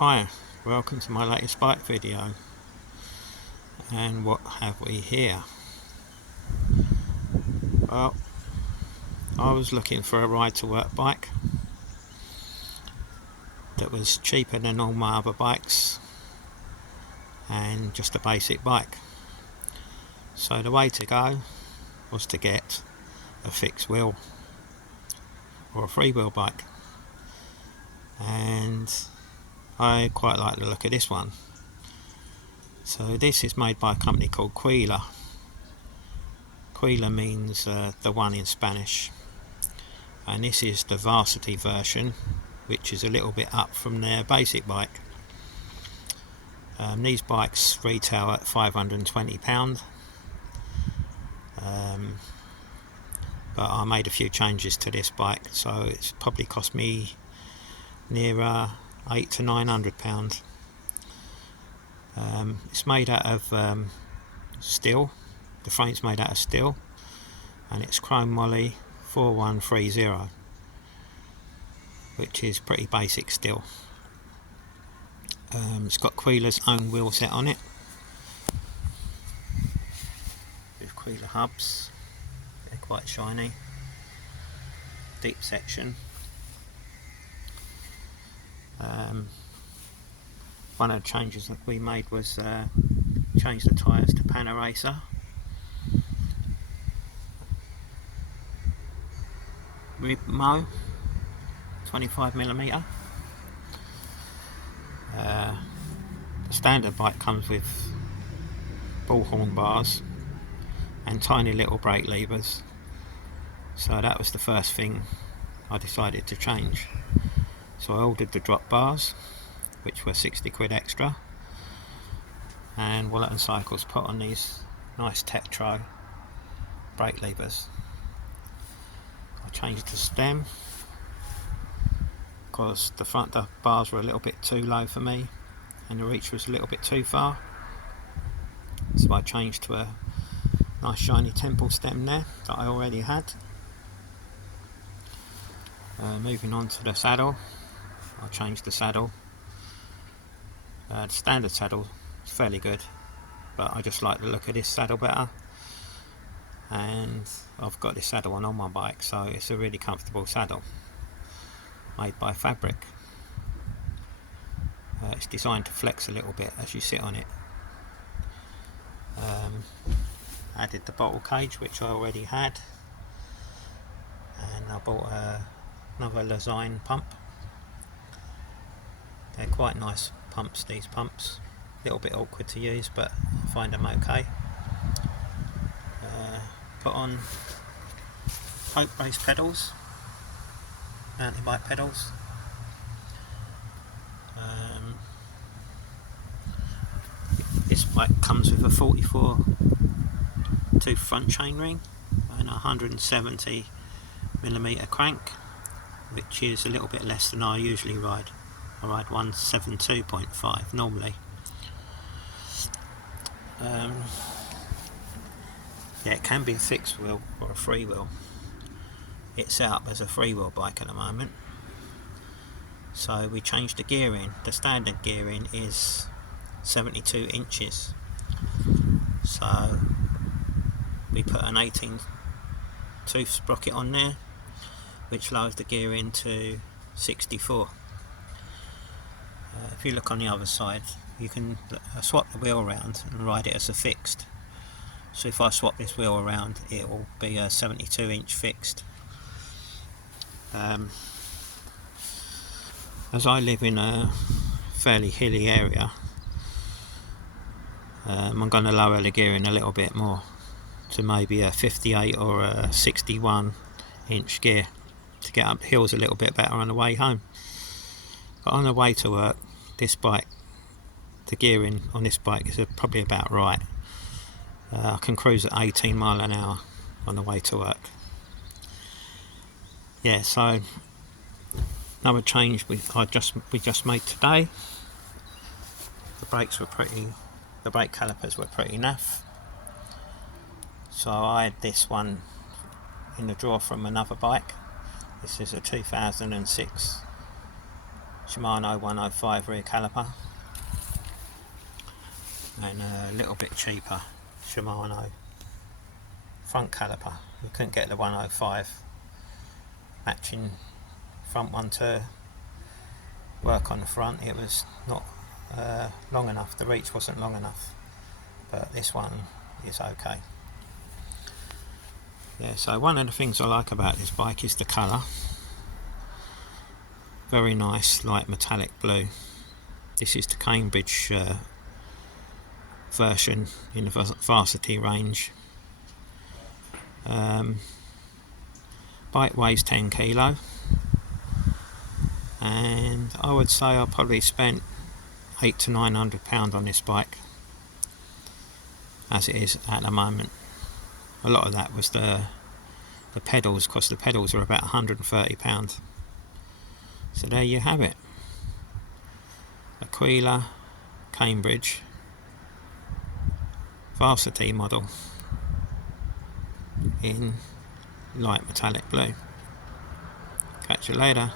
Hi, welcome to my latest bike video. And what have we here? Well, I was looking for a ride to work bike that was cheaper than all my other bikes and just a basic bike. So the way to go was to get a fixed wheel or a freewheel bike, and I quite like the look of this one. So this is made by a company called Quella. Quella means the one in Spanish, and this is the Varsity version, which is a little bit up from their basic bike. These bikes retail at £520, but I made a few changes to this bike, so it's probably cost me near £800 to £900. It's made out of steel. The frame's made out of steel, and it's chrome moly 4130, which is pretty basic still. It's got Quella's own wheel set on it with Quella hubs. They're quite shiny, deep section. One of the changes that we made was change the tyres to Panaracer. Rib Mo 25mm. The standard bike comes with bullhorn bars and tiny little brake levers, so that was the first thing I decided to change. So I ordered the drop bars, which were 60 quid extra, and Wallet & Cycles put on these nice Tektro brake levers. I changed the stem because the bars were a little bit too low for me and the reach was a little bit too far, so I changed to a nice shiny temple stem there that I already had. Moving on to the saddle, I changed the saddle. The standard saddle is fairly good, but I just like the look of this saddle better, and I've got this saddle on my bike, so it's a really comfortable saddle made by fabric. It's designed to flex a little bit as you sit on it. Added the bottle cage, which I already had, and I bought another Lezyne pump. They're quite nice pumps, these pumps. A little bit awkward to use, but I find them okay. Put on Coke based pedals, mountain bike pedals. This bike comes with a 44 tooth front chainring and a 170mm crank, which is a little bit less than I usually ride. I ride 172.5 normally. Yeah, it can be a fixed wheel or a freewheel. It's set up as a freewheel bike at the moment. So we changed the gearing. The standard gearing is 72 inches. So we put an 18 tooth sprocket on there, which lowers the gearing to 64. If you look on the other side, you can swap the wheel around and ride it as a fixed. So if I swap this wheel around, it will be a 72 inch fixed. As I live in a fairly hilly area, I'm going to lower the gearing a little bit more to maybe a 58 or a 61 inch gear to get up hills a little bit better on the way home. But on the way to work, this bike, the gearing on this bike is probably about right. I can cruise at 18 mile an hour on the way to work. Yeah, so another change we just made today. The brake calipers were pretty naff, so I had this one in the drawer from another bike. This is a 2006 Shimano 105 rear caliper, and a little bit cheaper Shimano front caliper. You couldn't get the 105 matching front one to work on the front. It was not long enough, the reach wasn't long enough, but this one is okay. Yeah, so one of the things I like about this bike is the colour. Very nice light metallic blue. This is the Cambridge version in the Varsity range. Bike weighs 10 kilo, and I would say I probably spent £800 to £900 on this bike as it is at the moment. A lot of that was the pedals, because the pedals are about £130. So there you have it, a Quella Cambridge Varsity model in light metallic blue. Catch you later.